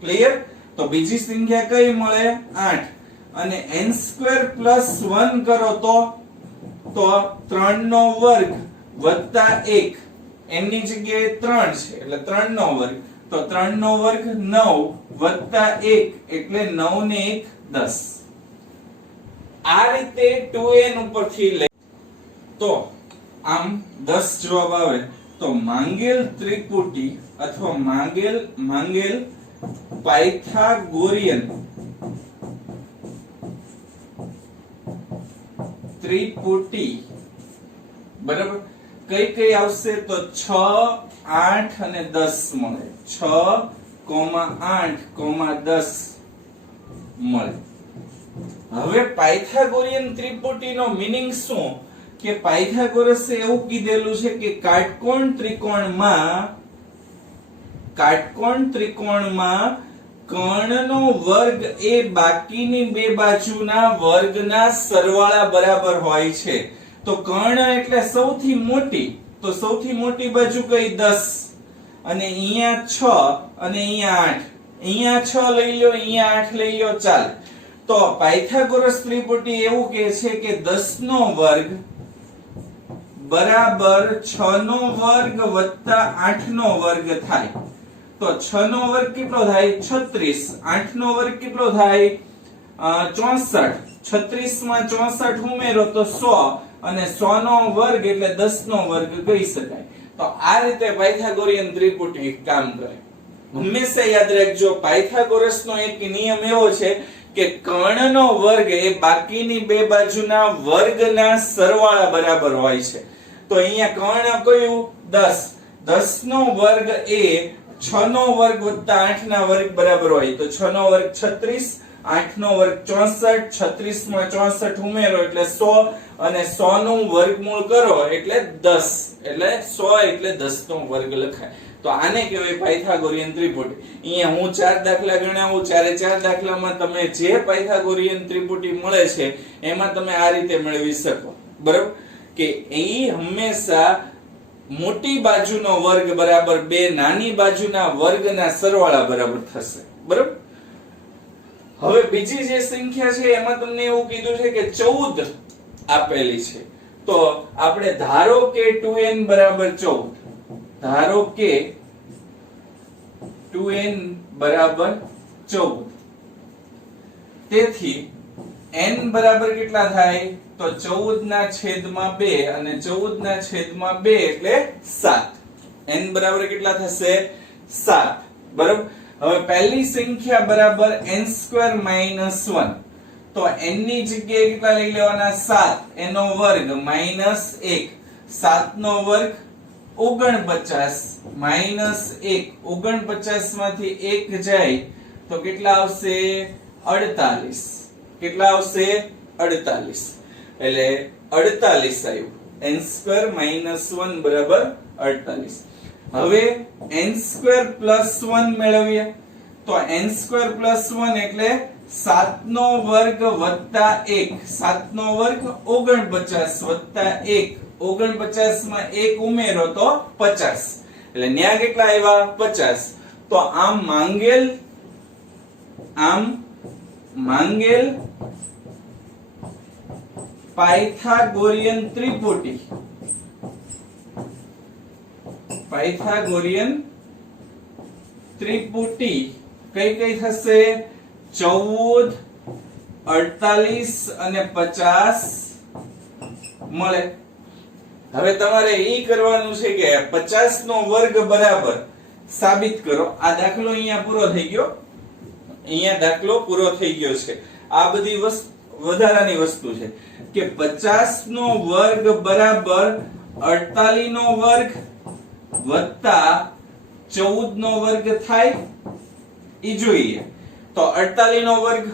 ક્લિયર? તો બીજી સંખ્યા કઈ મળે? 8. અને n² + 1 કરો તો 3 નો વર્ગ વત્તા 1. n ની જગ્યાએ 3 છે એટલે 3 નો વર્ગ, તો 3 નો વર્ગ 9 વત્તા 1 એટલે 9 ને 1 10. આ રીતે 2n ઉપરથી લઈ તો આમ 10 જવાબ આવે. તો માંગેલ ત્રિપુટી અથવા માંગેલ પાયથાગોરિયન ત્રિપુટી બરાબર કઈ કઈ આવશે? તો 6, 8 અને 10 મળે. 6, 8, 10 મળે. હવે પાયથાગોરિયન ત્રિપુટીનો મીનિંગ શું? કે પાયથાગોરસે એવું કીધેલું છે કે કાટકોણ ત્રિકોણમાં કર્ણનો વર્ગ એ બાકીની બે બાજુના વર્ગના સરવાળા બરાબર હોય છે. તો કર્ણ એટલે સૌથી મોટી, તો સૌથી મોટી બાજુ કઈ? 10. અને અહીંયા 6 અને અહીંયા 8. અહીંયા 6 લઈ લો, અહીંયા 8 લઈ લો, ચાલ. તો પાયથાગોરસ ત્રિપુટી એવું કહે છે કે 10 નો વર્ગ બરાબર 6 નો વર્ગ વત્તા 8 નો વર્ગ થાય. તો 6 નો વર્ગ કેટલો થાય? 36. 8 નો વર્ગ કેટલો થાય? 64. 36 માં 64 ઉમેરો તો 100 અને 100 નો વર્ગ એટલે 10 નો વર્ગ કહી શકાય. તો આ રીતે પાયથાગોરિયન ત્રિપુટી કામ કરે. હંમેશા યાદ રાખજો, પાયથાગોરસનો એક નિયમ એવો છે કે કર્ણનો વર્ગ એ બાકીની બે બાજુના વર્ગના સરવાળા બરાબર હોય છે. તો અહીંયા કર્ણ કયું? 10. 10 નો વર્ગ એ 6 નો વર્ગ વત્તા 8 ના વર્ગ બરાબર હોય. તો 6 નો વર્ગ 36, 8 નો વર્ગ 64, 36 માં 64 ઉમેરો એટલે 100 અને 100 નું વર્ગમૂળ કરો એટલે 10. એટલે 100 એટલે 10 નો વર્ગ લખાય. તો આને કહેવાય પાયથાગોરિયન ત્રિપુટી. અહીંયા હું 4 દાખલા ગણાવું, 4 દાખલામાં તમે જે પાયથાગોરિયન ત્રિપુટી મળે છે એમાં તમે આ રીતે મેળવી શકો. બરાબર? કે એ હંમેશા મોટી બાજુનો વર્ગ બરાબર બે નાની બાજુના વર્ગના સરવાળા બરાબર થશે. બરાબર? હવે બીજી જે સંખ્યા છે એમાં તમને એવું કીધું છે કે 14 આપેલી છે. તો આપણે ધારો કે 2n બરાબર 14. ધારો કે 2n બરાબર 14. તેથી n બરાબર કેટલા થાય? તો 14/2 અને 14/2 એટલે 7. n બરાબર કેટલા થશે? 7. બરાબર? હવે પહેલી સંખ્યા બરાબર n² - 1. તો n ની જગ્યાએ કેટલા લઈ લેવાના? 7. એનો વર્ગ -1. 7 નો વર્ગ 49 -1. 49 માંથી 1 જાય તો કેટલા આવશે? 48. કેટલા આવશે? 48. એટલે 48 આવ્યું. n² - 1 બરાબર 48. હવે n² + 1 મેળવીએ. તો n² + 1 એટલે 7 નો વર્ગ વત્તા 1. 7 નો વર્ગ 49 વત્તા 1. 49 માં 1 ઉમેરો તો 50. એટલે ન્યા કેટલા આવ્યા? 50. તો આમ માંગેલ પાયથાગોરિયન ત્રિપુટી કઈ કઈ થશે? 14, 48 અને 50 મળે. હવે તમારે ઈ કરવાનું છે કે 50 નો વર્ગ બરાબર સાબિત કરો. આ દાખલો અહીંયા પૂરો થઈ ગયો. અહીંયા દાખલો પૂરો થઈ ગયો છે. આ બધી વધારાની વસ્તુ છે કે 50 નો વર્ગ બરાબર 48 નો વર્ગ વત્તા 14 નો વર્ગ થાય ઈ જોઈએ. તો 48 નો વર્ગ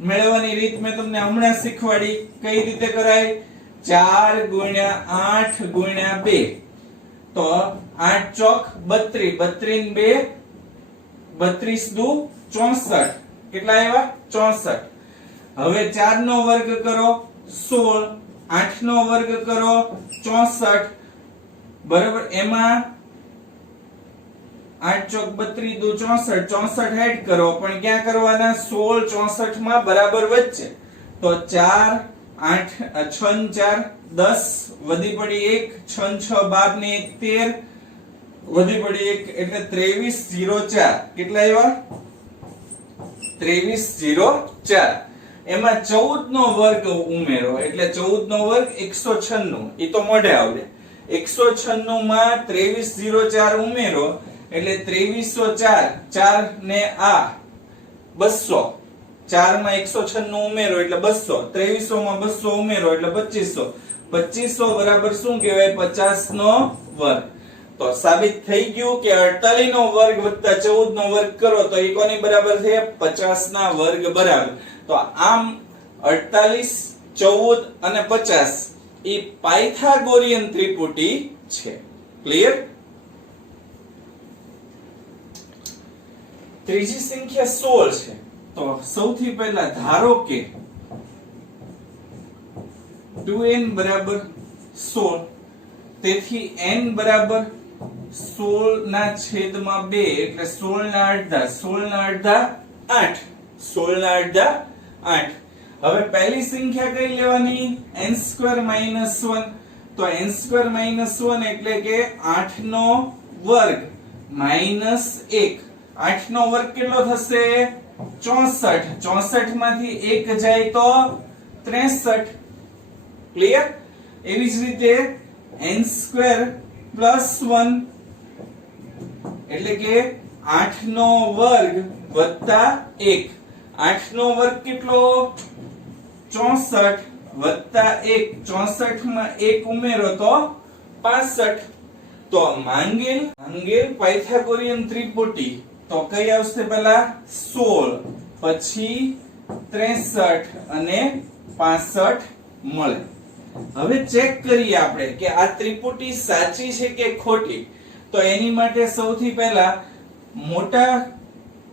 મેળવવાની રીત મેં તમને હમણાં શીખવાડી. કઈ રીતે કરાય? 4 ગુણ્યા 8 ગુણ્યા 2. તો 8 ચોક 32, 32 ને 2 32 દુ 64. કેટલા આવ્યા? 64. હવે 4 નો વર્ગ કરો 16, 8 નો વર્ગ કરો 64, બરાબર. એમાં 8 ચોક 32 દુ 64, 64 એડ કરો, પણ ક્યાં કરવાના? 16 64 માં બરાબર વચ્ચે. તો 4 8 6 4 10 વધી પડી 1, 6 6 12 ને 1 13 વધી પડી 1 એટલે 23 04. કેટલા આવ્યા? 23 04. એમાં 14 નો વર્ગ ઉમેરો એટલે 14 નો વર્ગ 196. ઈ તો મોઢે આવડે. 196 માં 23 04 ઉમેરો એટલે 2304. 4 ને આ 200. 4 માં 196 ઉમેરો એટલે 200. 2300 માં 200 ઉમેરો એટલે 2500. 2500 બરાબર શું કહેવાય? 50 નો વર્ગ. તો સાબિત થઈ ગયું કે 48 નો વર્ગ વત્તા 14 નો વર્ગ કરો તો એ કોની બરાબર છે? 50 ના વર્ગ બરાબર. તો આમ 48, 14 અને 50 એ પાયથાગોરિયન ત્રિપુટી છે. ક્લિયર? ત્રીજી સંખ્યા 16 છે. તો સૌથી પહેલા ધારો કે 2n બરાબર 16, તેથી n બરાબર 16 ના છેદમાં 2 એટલે 16 ના અડધા, 16 ના અડધા 8, 16 ના અડધા 8. હવે પહેલી સંખ્યા કઈ લેવાની? n² - 1. તો n² - 1 એટલે કે 8 નો વર્ગ માઈનસ 1. 8 નો વર્ગ કેટલો થશે? 64. 64 માંથી 1 જાય તો 63. ક્લિયર? એવી જ રીતે n² + 1 એટલે કે 8 નો વર્ગ વત્તા 1. 8 નો વર્ગ કેટલો? 64 વત્તા 1. 64 માં 1 ઉમેરો તો 65. તો માંગેલ પાયથાગોરિયન ત્રિપુટી તો કઈ આવશે? પહેલા 16, પછી 63 અને 65 મળે. હવે ચેક કરીએ આપણે કે આ ત્રિપુટી સાચી છે કે ખોટી. તો એની માટે સૌથી પહેલા મોટા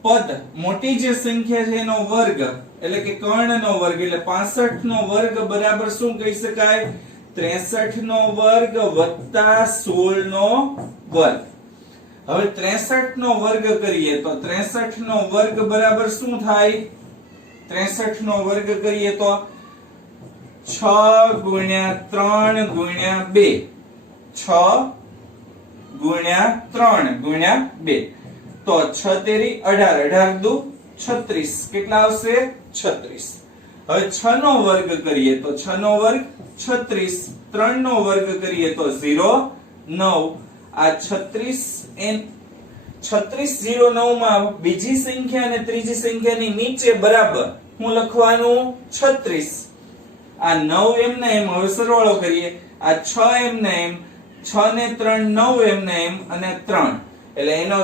પદ, મોટી જે સંખ્યા છે એનો વર્ગ એટલે કે કર્ણનો વર્ગ એટલે 65 નો વર્ગ બરાબર શું કહી શકાય? 63 નો વર્ગ વત્તા 16 નો વર્ગ. હવે 63 નો વર્ગ કરીએ તો 63 નો વર્ગ બરાબર શું થાય? 63 નો વર્ગ કરીએ તો 6 ગુણ્યા 3 ગુણ્યા 2. 6 ગુણ્યા 3 ગુણ્યા 2. તો 6 તેરી 18, 18 દુ 36. કેટલા આવશે? 36. હવે 6 નો વર્ગ કરીએ તો 6 નો વર્ગ 36. 3 નો વર્ગ કરીએ તો 0 9. આ 36 09 માં બીજી સંખ્યા અને ત્રીજી સંખ્યાની નીચે બરાબર હું લખવાનું 36. આ 9 એમ ના એમ. હવે સરવાળો કરીએ. આ 6 એમ ના એમ, 6 ને 3 9 એમ ના એમ અને 3 એટલે એનો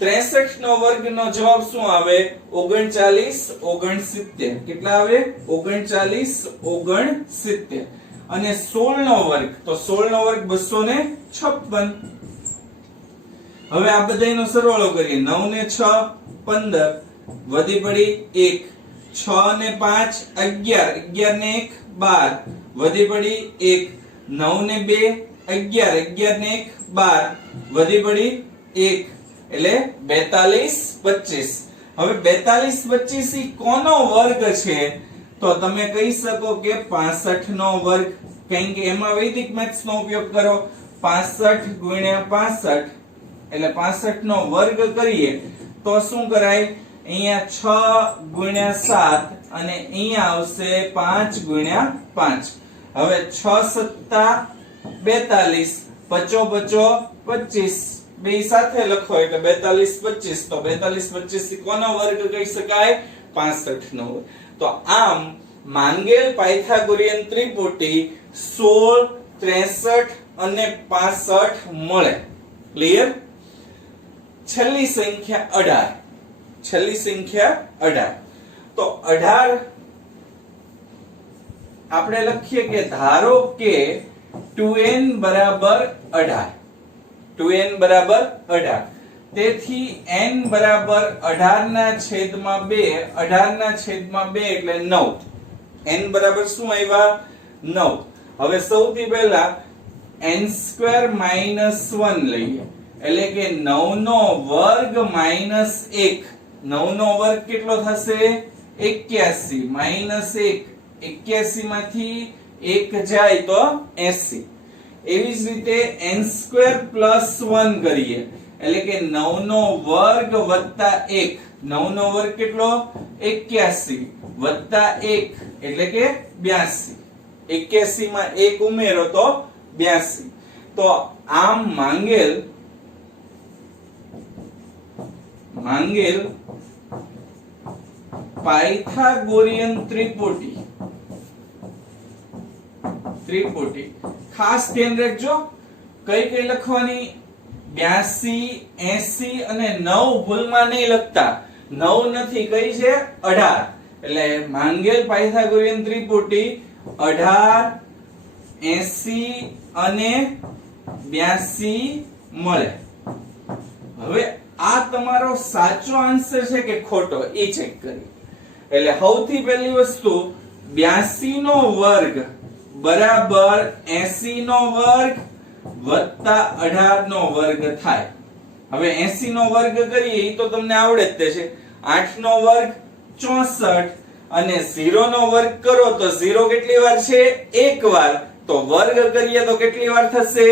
63 નો વર્ગ નો જવાબ શું આવે? 39 69. કેટલા આવે? 39 69. અને 16 નો વર્ગ તો 16 નો વર્ગ 256. હવે આ બધાયનો સરવાળો કરીએ. 9 ને 6 15 વધી પડી 1. 6 ને 5 11, 11 ને 1 12 વધી પડી 1. 9 ને 2 11, 11 ને 1 12 વધી પડી 1 એટલે 42 25. હવે 42 25 ઈ કોનો વર્ગ છે? તો તમે કહી શકો કે 65 નો વર્ગ. કેમ કે એમાં વૈદિક મેથ્સ નો ઉપયોગ કરો. 65 ગુણ્યા 65 એટલે 65 નો વર્ગ કરીએ તો શું કરાય? અહીંયા 6 ગુણ્યા 7 અને અહીંયા આવશે 5 ગુણ્યા 5. હવે 6 સત્તા 42, 5 25 બે સાથે લખો એટલે 42 25. તો 42 25 કોનો વર્ગ કહી શકાય? 65 નો વર્ગ. તો આમ માંગેલ પાયથાગોરિયન ત્રિપુટી 16, 63 અને 65 મળે. ક્લિયર? છેલ્લી સંખ્યા 18. છેલ્લી સંખ્યા 18. તો 18 આપણે લખીએ કે ધારો કે 2n બરાબર 18. 2n બરાબર 18. તેથી n બરાબર 18 ના છેદમાં 2. 18 ના છેદમાં 2 એટલે 9. n બરાબર શું આવ્યા? 9. હવે સૌથી પહેલા n² - 1 લઈએ, એટલે કે 9 નો વર્ગ -1. 9 નો વર્ગ કેટલો થશે? 81 - 1. 81 માંથી 1 જાય તો 80. એવી જ રીતે n² + 1 કરીએ, એટલે કે 9 નો વર્ગ વત્તા 1. 9 નો વર્ગ કેટલો? 81 વત્તા 1 એટલે કે 82. 81 માં 1 ઉમેરો તો 82. તો આમ માંગેલ પાયથાગોરિયન ત્રિપુટી ખાસ ધ્યાન રાખજો, કઈ લખવાની? 82, 80 અને 9 ભૂલમાં નહીં લખતા. 9 નથી, કઈ છે? 18. એટલે માંગેલ પાયથાગોરિયન ત્રિપુટી 18, 80 અને 82 મળે. હવે આ તમારો સાચો આન્સર છે કે ખોટો એ ચેક કરી. એટલે સૌથી પહેલી વસ્તુ 82 નો વર્ગ બરાબર 80 નો વર્ગ વત્તા 18 નો વર્ગ થાય. હવે 80 નો વર્ગ કરીએ એ તો તમને આવડે જ છે. 8 નો વર્ગ 64 અને 0 નો વર્ગ કરો તો 0 કેટલી વાર છે? એક વાર. તો વર્ગ કરીએ તો કેટલી વાર થશે?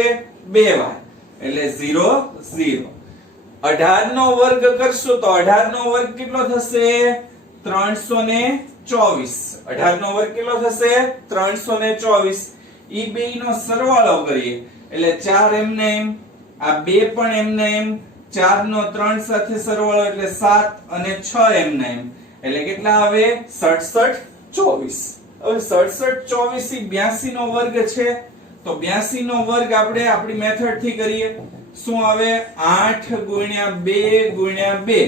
બે વાર. એટલે 0 0. 18 નો વર્ગ કરશો તો 18 નો વર્ગ કેટલો થશે? 324. 18 નો વર્ગ કેટલો થશે? 324. ઈ બે નો સરવાળો કરીએ એટલે 4 એમને એમ, આ બે પણ એમને એમ, 4 નો 3 સાથે સરવાળો એટલે 7 અને 6 એમને એમ, એટલે કેટલા આવે? 67 24. હવે 67 24 ઈ 82 નો વર્ગ છે. તો 82 નો વર્ગ આપણે આપણી મેથડ થી કરીએ. શું આવે? 8 * 2 * 2.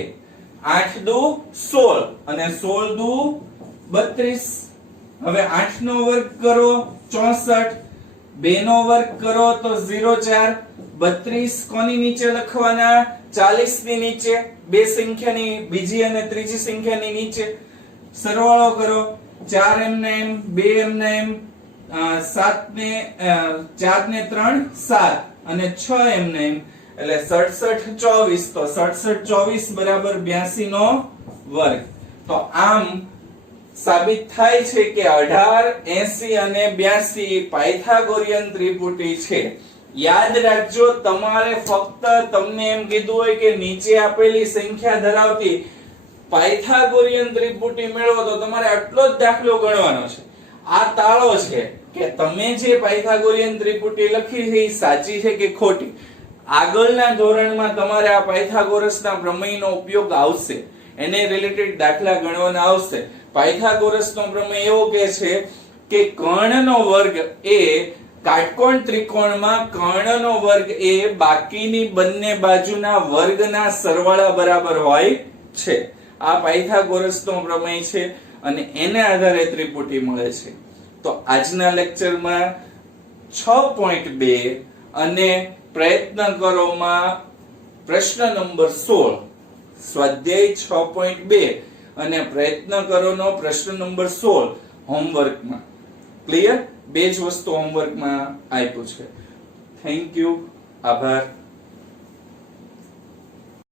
8 દુ 16 અને 16 દુ 32. હવે 8 નો વર્ગ કરો 64, 2 નો વર્ગ કરો તો 0 4. 32 કોની નીચે લખવાના? 40 ની નીચે. બે સંખ્યાની બીજી અને ત્રીજી સંખ્યાની નીચે. સરવાળો કરો 4 એમને એમ, 2 એમને એમ, 7 ને 4 ને 3 7 અને 6 એમને એમ, એટલે 67 24. તો 67 24 બરાબર 82 નો વર્ગ. તો આમ સાબિત થાય છે કે 18, 80 અને 82 પાયથાગોરિયન ત્રિપુટી છે. યાદ રાખજો, તમારે ફક્ત તમને એમ કીધું હોય કે નીચે આપેલી સંખ્યા ધરાવતી પાયથાગોરિયન ત્રિપુટી મેળવો તો તમારે આટલો જ દાખલો ગણવાનો છે. આ તાળો છે કે તમે જે પાયથાગોરિયન ત્રિપુટી લખી છે એ સાચી છે કે ખોટી. આગળના ધોરણમાં તમારે આ પાયથાગોરસના પ્રમેયનો ઉપયોગ આવશે, એને રિલેટેડ દાખલા ગણવાના આવશે. પાયથાગોરસનો પ્રમેય એવો કહે છે કે કર્ણનો વર્ગ એ કાટકોણ ત્રિકોણમાં કર્ણનો વર્ગ એ બાકીની બંને બાજુના વર્ગના સરવાળા બરાબર હોય છે. આ પાયથાગોરસનો પ્રમેય છે અને એને આધારે ત્રિપુટી મળે છે. તો આજના લેક્ચરમાં 6.2 અને પ્રયત્ન કરોમાં પ્રશ્ન નંબર 16, સ્વાધ્યાય 6.2 અને પ્રયત્ન કરોનો પ્રશ્ન નંબર 16 હોમવર્કમાં. ક્લિયર? બે જ વસ્તુ હોમવર્કમાં આપ્યું છે. Thank you. આભાર.